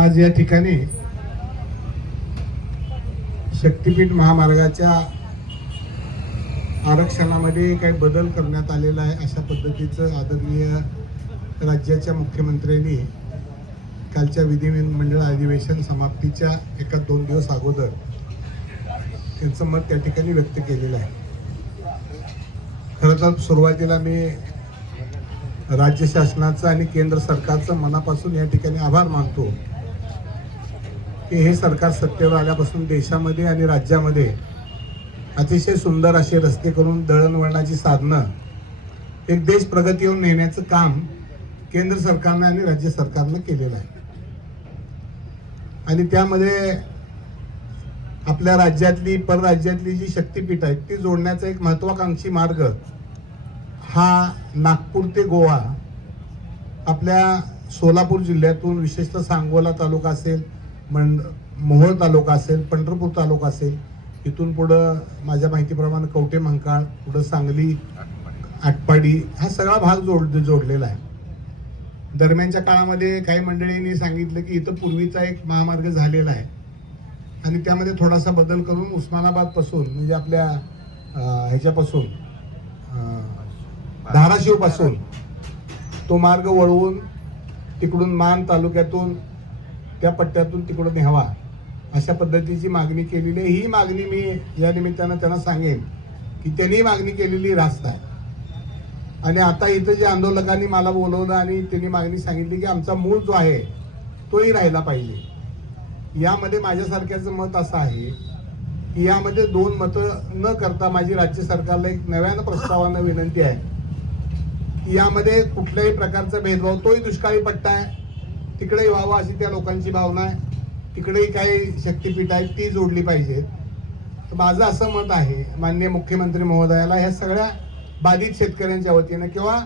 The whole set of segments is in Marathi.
आज या ठिकाणी शक्तीपीठ महामार्गाच्या आरक्षणामध्ये काही बदल करण्यात आलेला आहे अशा पद्धतीचं आदरणीय राज्याच्या मुख्यमंत्र्यांनी कालच्या विधिमंडळ अधिवेशन समाप्तीच्या एका दोन दिवस अगोदर त्यांचं मत त्या ठिकाणी व्यक्त केलेलं आहे. खरं तर सुरुवातीला मी राज्य शासनाचं आणि केंद्र सरकारचं मनापासून या ठिकाणी आभार मानतो. की हे सरकार सत्तेवर आल्यापासून देशामध्ये आणि राज्यामध्ये अतिशय सुंदर असे रस्ते करून दळणवळणाची साधनं एक देश प्रगतीवर नेण्याचं काम केंद्र सरकारनं आणि राज्य सरकारनं केलेलं आहे. आणि त्यामध्ये आपल्या राज्यातली परराज्यातली जी शक्तीपीठ आहेत ती जोडण्याचा एक महत्वाकांक्षी मार्ग हा नागपूर ते गोवा आपल्या सोलापूर जिल्ह्यातून विशेषतः सांगोला तालुका असेल मंड मोहोळ तालुका असेल पंढरपूर तालुका असेल इथून पुढं माझ्या माहितीप्रमाणे कवटे मंकाळ पुढं सांगली आटपाडी. हा सगळा भाग जोड जोडलेला आहे. दरम्यानच्या काळामध्ये काही मंडळींनी सांगितलं की इथं पूर्वीचा एक महामार्ग झालेला आहे. आणि त्यामध्ये थोडासा बदल करून उस्मानाबादपासून म्हणजे आपल्या ह्याच्यापासून धाराशिवपासून तो मार्ग वळवून तिकडून मान तालुक्यातून त्या पट्ट्यातून तिकडून न्यावा अशा पद्धतीची मागणी केलेली आहे. ही मागणी मी या निमित्तानं त्यांना सांगेन की त्यांनी मागणी केलेली रास्त आहे. आणि आता इथं जे आंदोलकांनी मला बोलवलं आणि त्यांनी मागणी सांगितली की आमचा मूळ जो आहे तोही राहिला पाहिजे. यामध्ये माझ्यासारख्याचं मत असं आहे की यामध्ये दोन मतं न करता माझी राज्य सरकारला एक नव्यानं प्रस्तावानं विनंती आहे की यामध्ये कुठल्याही प्रकारचा भेदभाव तोही दुष्काळी पट्टा आहे. तिकडेही व्हावं अशी त्या लोकांची भावना आहे. तिकडेही काही शक्तीपीठ आहेत ती जोडली पाहिजेत. तर माझं असं मत आहे माननीय मुख्यमंत्री महोदयाला ह्या सगळ्या बाधित शेतकऱ्यांच्या वतीनं किंवा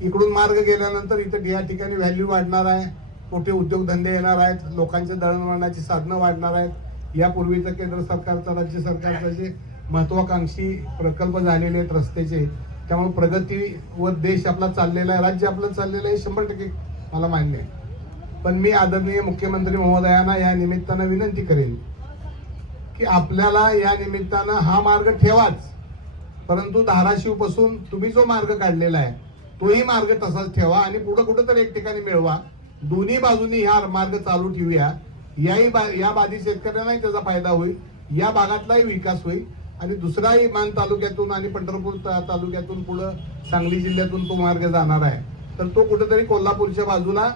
इकडून मार्ग गेल्यानंतर इथं या ठिकाणी व्हॅल्यू वाढणार आहे मोठे उद्योगधंदे येणार आहेत लोकांच्या दळणवळणाची साधनं वाढणार आहेत. यापूर्वीचं केंद्र सरकारचं राज्य सरकारचं जे महत्वाकांक्षी प्रकल्प झालेले आहेत रस्त्याचे त्यामुळे प्रगती व देश आपला चाललेला आहे राज्य आपलं चाललेलं आहे शंभर टक्के मला मान्य आहे. पण मी आदरणीय मुख्यमंत्री महोदयांना या निमित्तानं विनंती करेन की आपल्याला या निमित्तानं हा मार्ग ठेवाच. परंतु धाराशिवपासून तुम्ही जो मार्ग काढलेला आहे तोही मार्ग तसाच ठेवा आणि पुढं कुठंतरी एक ठिकाणी मिळवा. दोन्ही बाजूनी हा मार्ग चालू ठेवूया. याही बा या बाधित शेतकऱ्यांनाही त्याचा फायदा होईल. या भागातलाही विकास होईल. आणि दुसराही मान तालुक्यातून आणि पंढरपूर तालुक्यातून पुढं सांगली जिल्ह्यातून तो मार्ग जाणार आहे. तर तो कुठेतरी कोल्हापूरच्या बाजूला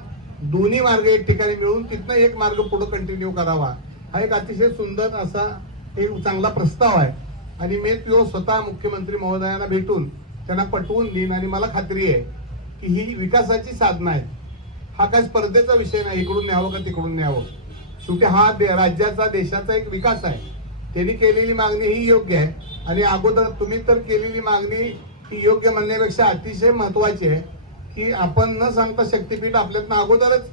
दोन्ही मार्ग एक ठिकाणी मिळून तिथनं एक मार्ग पुढे कंटिन्यू करावा. हा एक अतिशय सुंदर असा एक चांगला प्रस्ताव आहे. आणि मी तो स्वतः मुख्यमंत्री महोदयांना भेटून त्यांना पटवून देईन आणि मला खात्री आहे की ही विकासाची साधनं आहेत. हा काय स्पर्धेचा विषय नाही इकडून न्यावं का तिकडून न्यावं? शेवटी हा दे- राज्याचा देशाचा एक विकास आहे. त्यांनी केलेली मागणी ही योग्य आहे. आणि अगोदर तुम्ही तर केलेली मागणी ही योग्य म्हणण्यापेक्षा अतिशय महत्वाची आहे. की आपण न सांगता शक्तीपीठ आपल्यातनं अगोदरच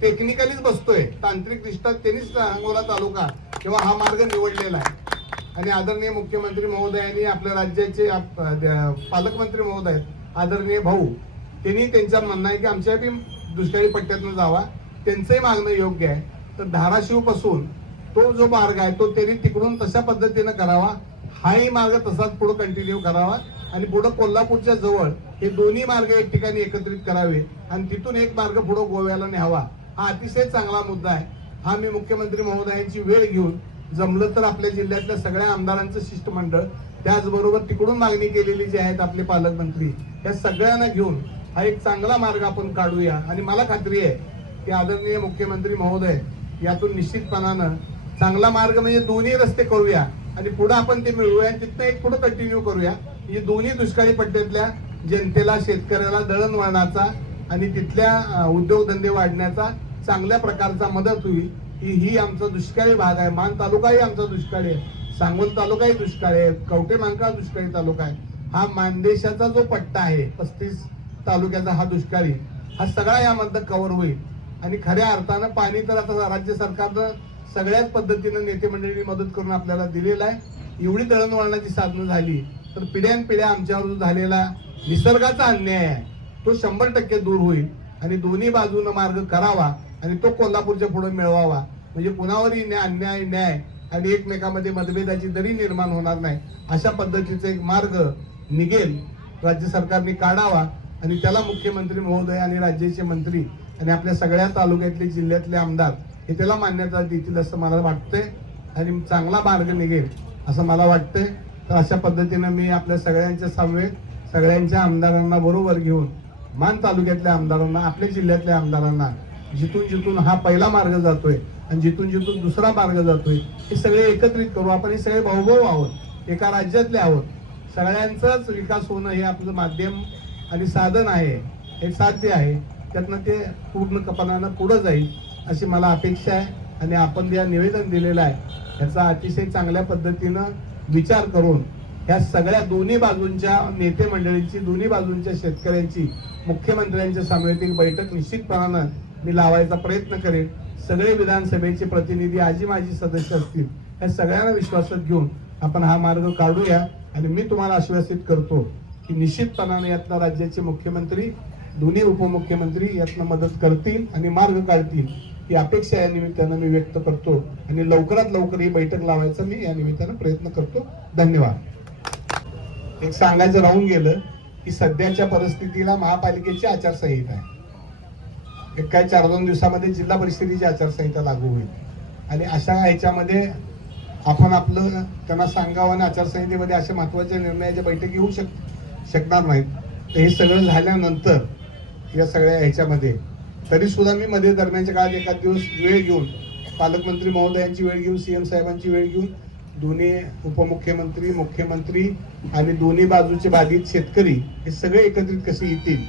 टेक्निकलीच बसतोय. तांत्रिक दृष्ट्या त्यांनीच सांगोला तालुका किंवा हा मार्ग निवडलेला आहे. आणि आदरणीय मुख्यमंत्री महोदयांनी आपल्या राज्याचे आप- पालकमंत्री महोदय आदरणीय भाऊ त्यांनी त्यांच्या म्हणणं आहे की आमच्या बी दुष्काळी पट्ट्यातनं जावा. त्यांचंही मागणं योग्य आहे. तर धाराशिवपासून तो जो मार्ग आहे तो त्यांनी तिकडून तशा पद्धतीनं करावा. हाही मार्ग तसाच पुढे कंटिन्यू करावा. आणि पुढं कोल्हापूरच्या जवळ हे दोन्ही मार्ग एक ठिकाणी एकत्रित करावे आणि तिथून एक मार्ग पुढं गोव्याला न्यावा. हा अतिशय चांगला मुद्दा आहे. हा मी मुख्यमंत्री महोदयांची वेळ घेऊन जमलं तर आपल्या जिल्ह्यातल्या सगळ्या आमदारांचं शिष्टमंडळ त्याचबरोबर तिकडून मागणी केलेली जी आहेत आपले पालकमंत्री या सगळ्यांना घेऊन हा एक चांगला मार्ग आपण काढूया. आणि मला खात्री आहे की आदरणीय मुख्यमंत्री महोदय यातून निश्चितपणानं चांगला मार्ग म्हणजे दोन्ही रस्ते करूया आणि पुढं आपण ते मिळवूया आणि तिथनं एक पुढं कंटिन्यू करूया. ही दोन्ही दुष्काळी पट्ट्यातल्या जनतेला शेतकऱ्याला दळणवळणाचा आणि तिथल्या उद्योगधंदे वाढण्याचा चांगल्या प्रकारचा मदत होईल. ही ही आमचा दुष्काळी भाग आहे. मान तालुकाही आमचा दुष्काळी आहे. सांगोल तालुकाही दुष्काळी आहे. कवटे मांका दुष्काळी तालुका आहे. हा मानदेशाचा जो पट्टा आहे पस्तीस तालुक्याचा हा दुष्काळी हा सगळा यामधनं कव्हर होईल. आणि खऱ्या अर्थानं पाणी तर आता राज्य सरकारनं सगळ्याच पद्धतीनं नेते मंडळींनी मदत करून आपल्याला दिलेलं आहे. एवढी दळणवळणाची साधनं झाली. तर पिढ्यानपिढ्या आमच्यावर जो झालेला निसर्गाचा अन्याय आहे. तो शंभर टक्के दूर होईल आणि दोन्ही बाजूनं मार्ग करावा आणि तो कोल्हापूरच्या पुढे मिळवावा. म्हणजे कुणावरही न्याय अन्याय न्याय आणि एकमेकामध्ये मतभेदाची दरी निर्माण होणार नाही अशा पद्धतीचा एक मार्ग निघेल राज्य सरकारने काढावा आणि त्याला मुख्यमंत्री महोदय आणि राज्याचे मंत्री आणि आपल्या सगळ्या तालुक्यातले जिल्ह्यातले आमदार हे त्याला मान्यता देतील असं मला वाटतंय आणि चांगला मार्ग निघेल असं मला वाटतंय. तर अशा पद्धतीनं मी आपल्या सगळ्यांच्या समवेत सगळ्यांच्या आमदारांना बरोबर घेऊन मान तालुक्यातल्या आमदारांना आपल्या जिल्ह्यातल्या आमदारांना जिथून जिथून हा पहिला मार्ग जातोय आणि जिथून जिथून दुसरा मार्ग जातोय हे सगळे एकत्रित करू. आपण हे सगळे भाऊभाऊ आहोत एका राज्यातले आहोत. सगळ्यांचाच विकास होणं हे आपलं माध्यम आणि साधन आहे हे साध्य आहे. त्यातनं ते पूर्ण कपनानं पुढं जाईल अशी मला अपेक्षा आहे आणि आपण ज्या निवेदन दिलेलं आहे याचा अतिशय चांगल्या पद्धतीनं विचार करून ह्या सगळ्या दोन्ही बाजूंच्या नेते मंडळींची दोन्ही बाजूंच्या शेतकऱ्यांची मुख्यमंत्र्यांच्या समवेत एक बैठक निश्चितपणानं मी लावायचा प्रयत्न करेन. सगळे विधानसभेचे प्रतिनिधी आजी माजी सदस्य असतील या सगळ्यांना विश्वासात घेऊन आपण हा मार्ग काढूया. आणि मी तुम्हाला आश्वासित करतो की निश्चितपणाने यातनं राज्याचे मुख्यमंत्री दोन्ही उपमुख्यमंत्री यातनं मदत करतील आणि मार्ग काढतील. ही अपेक्षा या निमित्तानं मी व्यक्त करतो आणि लवकरात लवकर ही बैठक लावायचा मी या निमित्तानं प्रयत्न करतो. धन्यवाद. एक सांगायचं राहून गेलं की सध्याच्या परिस्थितीला महापालिकेची आचारसंहिता आहे. एक काय चार दोन दिवसामध्ये जिल्हा परिषदेची आचारसंहिता लागू होईल. आणि अशा ह्याच्यामध्ये आपण आपलं त्यांना सांगावं आणि आचारसंहितेमध्ये अशा महत्त्वाच्या निर्णयाच्या बैठकी होऊ शक शकणार नाहीत. तर हे सगळं झाल्यानंतर या सगळ्या ह्याच्यामध्ये तरी सुद्धा मी मध्ये दरम्यानच्या काळात एखाद दिवस वेळ घेऊन पालकमंत्री महोदयांची वेळ घेऊन सीएम साहेबांची वेळ घेऊन दोन्ही उपमुख्यमंत्री मुख्यमंत्री आणि दोन्ही बाजूचे बाधित शेतकरी हे सगळे एकत्रित कसे येतील?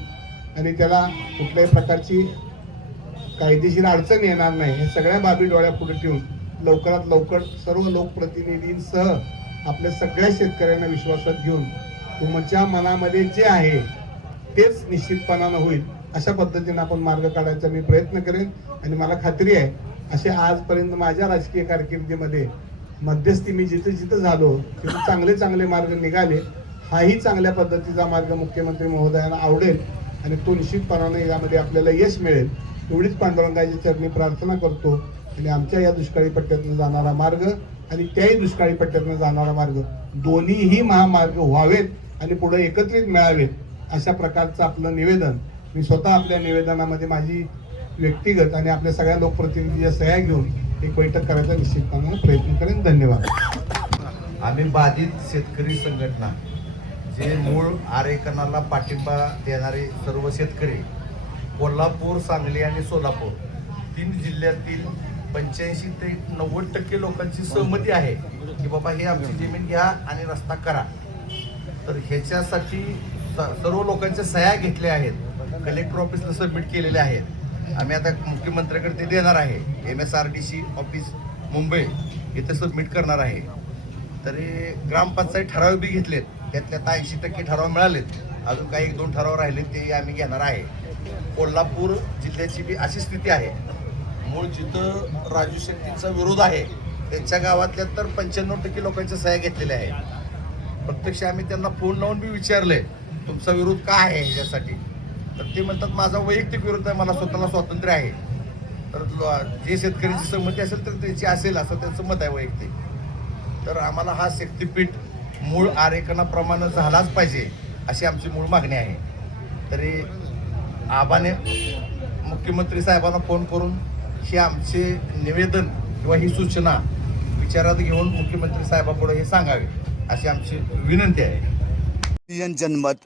आणि त्याला कुठल्याही प्रकारची कायदेशीर अडचण येणार नाही. हे सगळ्या बाबी डोळ्यापुढे ठेवून लवकरात लवकर सर्व लोकप्रतिनिधींसह आपल्या सगळ्या शेतकऱ्यांना विश्वासात घेऊन तुमच्या मनामध्ये जे आहे तेच निश्चितपणानं होईल. अशा पद्धतीने आपण मार्ग काढायचा मी प्रयत्न करेन. आणि मला खात्री आहे असे आजपर्यंत माझ्या राजकीय कारकिर्दीमध्ये मध्यस्थी मी जिथे जिथे झालो तिथे चांगले चांगले मार्ग निघाले. हाही चांगल्या पद्धतीचा मार्ग मुख्यमंत्री महोदयांना आवडेल आणि तो निश्चितपणाने यामध्ये आपल्याला यश मिळेल. एवढीच पांडुरंगाची चरणी प्रार्थना करतो. आणि आमच्या या दुष्काळी पट्ट्यातून जाणारा मार्ग आणि त्याही दुष्काळी पट्ट्यातून जाणारा मार्ग दोन्हीही महामार्ग व्हावेत आणि पुढे एकत्रित मिळावेत अशा प्रकारचं आपलं निवेदन मी स्वतः आपल्या निवेदनामध्ये माझी व्यक्तिगत आणि आपल्या सगळ्या लोकप्रतिनिधीच्या सह्या घेऊन एक बैठक करायचा निश्चितपणाने प्रयत्न करेन. धन्यवाद. आम्ही बाधित शेतकरी संघटना जे मूळ आरेखनाला पाठिंबा देणारे सर्व शेतकरी कोल्हापूर सांगली आणि सोलापूर तीन जिल्ह्यातील पंच्याऐंशी ते नव्वद टक्के लोकांची सहमती आहे की बाबा हे आमची जमीन घ्या आणि रस्ता करा. तर ह्याच्यासाठी सर्व लोकांच्या सह्या घेतल्या आहेत. कलेक्टर ऑफिसला सबमिट केलेले आहेत. आम्ही आता मुख्यमंत्र्याकडे ते देणार आहे. M S R D C office Mumbai इथे सबमिट करणार आहे. तरी ग्रामपंचायत ठराव बी घेतलेत. त्यातल्या आता ऐंशी टक्के ठराव मिळालेत. अजून काही एक दोन ठराव राहिले ते आम्ही घेणार आहे. कोल्हापूर जिल्ह्याची बी अशी स्थिती आहे. मूळ जिथं राजू शेट्टींचा विरोध आहे त्यांच्या गावातल्या तर पंच्याण्णव टक्के लोकांच्या सह्या घेतलेल्या आहेत. प्रत्यक्ष आम्ही त्यांना फोन लावून बी विचारले तुमचा विरोध का आहे ह्याच्यासाठी? तर ते म्हणतात माझा वैयक्तिक विरोध आहे मला स्वतःला स्वातंत्र्य आहे. तर जे शेतकऱ्यांची संमती असेल तर त्याची असेल असं त्यांचं मत आहे वैयक्तिक. तर आम्हाला हा शक्तीपीठ मूळ आरेखनाप्रमाणे झालाच पाहिजे अशी आमची मूळ मागणी आहे. तरी आबाने मुख्यमंत्री साहेबांना फोन करून हे आमचे निवेदन किंवा ही सूचना विचारात घेऊन मुख्यमंत्री साहेबापुढे हे सांगावे अशी आमची विनंती आहे. जन्मत जनमत